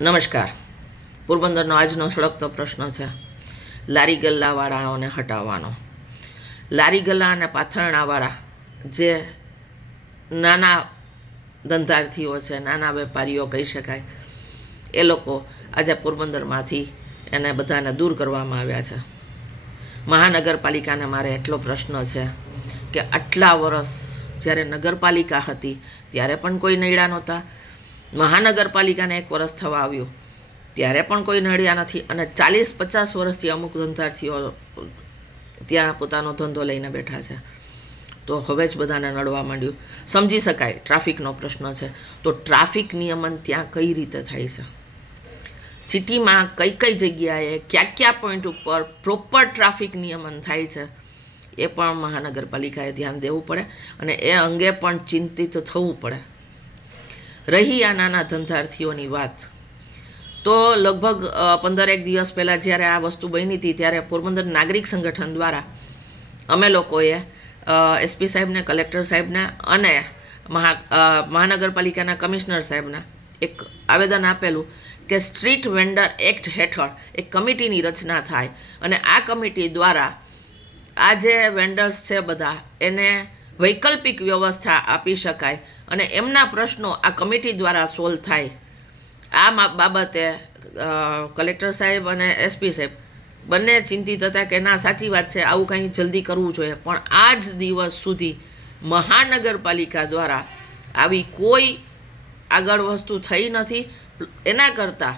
નમસ્કાર. પોરબંદરનો આજનો સળગતો પ્રશ્ન છે લારી ગલ્લાવાળાઓને હટાવવાનો. લારી ગલ્લા અને પાથરણાવાળા જે નાના ધંધાર્થીઓ છે, નાના વેપારીઓ કહી શકાય, એ લોકો આજે પોરબંદરમાંથી એને બધાને દૂર કરવામાં આવ્યા છે. મહાનગરપાલિકાને મારે એટલો પ્રશ્ન છે કે આટલા વર્ષ જ્યારે નગરપાલિકા હતી ત્યારે પણ કોઈ નડ્યા નહોતા. મહાનગરપાલિકાને 1 વર્ષ થવા આવ્યું ત્યારે પણ કોઈ નડ્યા નથી, અને 40-50 વર્ષથી અમુક ધંધાર્થીઓ ત્યાં પોતાનો ધંધો લઈને બેઠા છે. તો હવે જ બધાને નડવા માંડ્યું. સમજી શકાય, ટ્રાફિકનો પ્રશ્ન છે, તો ટ્રાફિક નિયમન ત્યાં કઈ રીતે થાય છે, સિટીમાં કઈ કઈ જગ્યાએ કયા પોઈન્ટ ઉપર પ્રોપર ટ્રાફિક નિયમન થાય છે, એ પણ મહાનગરપાલિકાએ ધ્યાન દેવું પડે અને એ અંગે પણ ચિંતિત થવું પડે. રહી આ નાના ધંધાર્થીઓની વાત, તો લગભગ 15 દિવસ પહેલાં જ્યારે આ વસ્તુ બની હતી ત્યારે પોરબંદર નાગરિક સંગઠન દ્વારા અમે લોકોએ એસપી સાહેબને, કલેક્ટર સાહેબને અને મહાનગરપાલિકાના કમિશનર સાહેબને એક આવેદન આપેલું કે સ્ટ્રીટ વેન્ડર એક્ટ હેઠળ એક કમિટીની રચના થાય અને આ કમિટી દ્વારા આ જે વેન્ડર્સ છે બધા એને વૈકલ્પિક વ્યવસ્થા આપી શકાય અને એમના પ્રશ્નો આ કમિટી દ્વારા સોલ્વ થાય. આ બાબતે કલેક્ટર સાહેબ અને એસપી સાહેબ બંને ચિંતિત હતા કે ના, સાચી વાત છે, આવું કંઈ જલ્દી કરવું જોઈએ. પણ આ જ દિવસ સુધી મહાનગરપાલિકા દ્વારા આવી કોઈ આગળ વસ્તુ થઈ નથી. એના કરતાં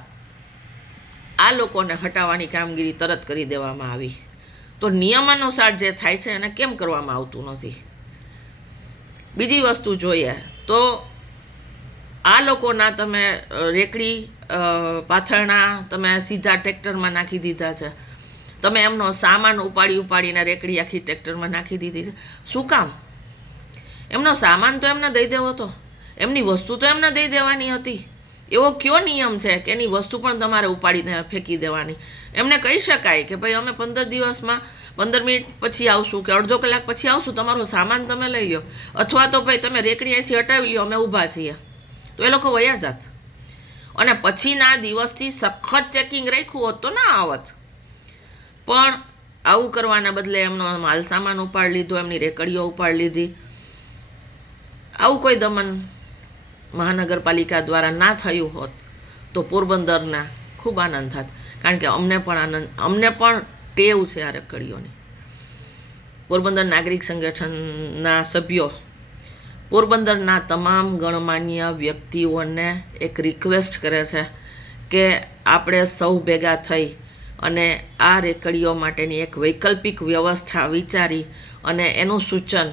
આ લોકોને હટાવવાની કામગીરી તરત કરી દેવામાં આવી. તો નિયમાનુસાર જે થાય છે એને કેમ કરવામાં આવતું નથી? બીજી વસ્તુ જોઈએ તો આ લોકોના તમે રેકડી પાથરણા તમે સીધા ટ્રેક્ટરમાં નાખી દીધા છે. તમે એમનો સામાન ઉપાડીને રેકડી આખી ટ્રેક્ટરમાં નાખી દીધી છે. શું કામ? એમનો સામાન તો એમને દઈ દેવો હતો, એમની વસ્તુ તો એમને દઈ દેવાની હતી. એવો કયો નિયમ છે કે એની વસ્તુ પણ તમારે ઉપાડીને ફેંકી દેવાની? એમને કહી શકાય કે ભાઈ અમે 15 મિનિટ પછી આવશું કે અડધો કલાક પછી આવશું, તમારો સામાન તમે લઈ લો, અથવા તો ભાઈ તમે રેકડી અહીંથી હટાવી લો, અમે ઊભા છીએ. તો એ લોકો વયા જાત અને પછીના દિવસથી સખત ચેકિંગ રાખ્યું હોત તો ના આવત. પણ આવું કરવાના બદલે એમનો માલ સામાન ઉપાડી લીધો, એમની રેકડીઓ ઉપાડી લીધી. આવું કોઈ દમન મહાનગરપાલિકા દ્વારા ના થયું હોત તો પોરબંદરના ખૂબ આનંદ થાત, કારણ કે અમને પણ ટેવ છે આ રેકડીઓની. પોરબંદર નાગરિક સંગઠનના સભ્યો પોરબંદરના તમામ ગણમાન્ય વ્યક્તિઓને એક રિક્વેસ્ટ કરે છે કે આપણે સૌ ભેગા થઈ અને આ રેકડીઓ માટેની એક વૈકલ્પિક વ્યવસ્થા વિચારી અને એનું સૂચન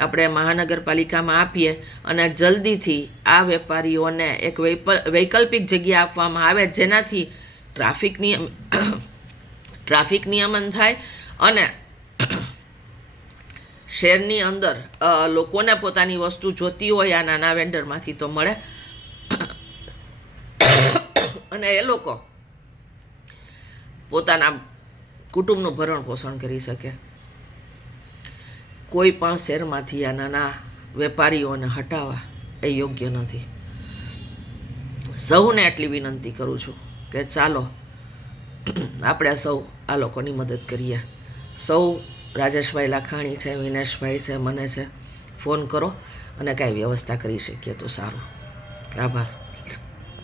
આપણે મહાનગરપાલિકામાં આપીએ અને જલ્દીથી આ વેપારીઓને એક વૈકલ્પિક જગ્યા આપવામાં આવે, જેનાથી ટ્રાફિક નિયમન થાય અને શહેરની અંદર લોકોને પોતાની વસ્તુ જોતી હોય આ નાના વેન્ડરમાંથી તો મળે અને એ લોકો પોતાના કુટુંબનું ભરણ પોષણ કરી શકે. કોઈ પણ શહેરમાંથી આ નાના વેપારીઓને હટાવવા એ યોગ્ય નથી. સૌને એટલી વિનંતી કરું છું કે ચાલો આપણે સૌ આ લોકોની મદદ કરીએ. સૌ રાજેશભાઈ લાખાણી છે, વિનેશભાઈ છે, મને છે, ફોન કરો અને કાંઈ વ્યવસ્થા કરી શકીએ તો સારું. આભાર.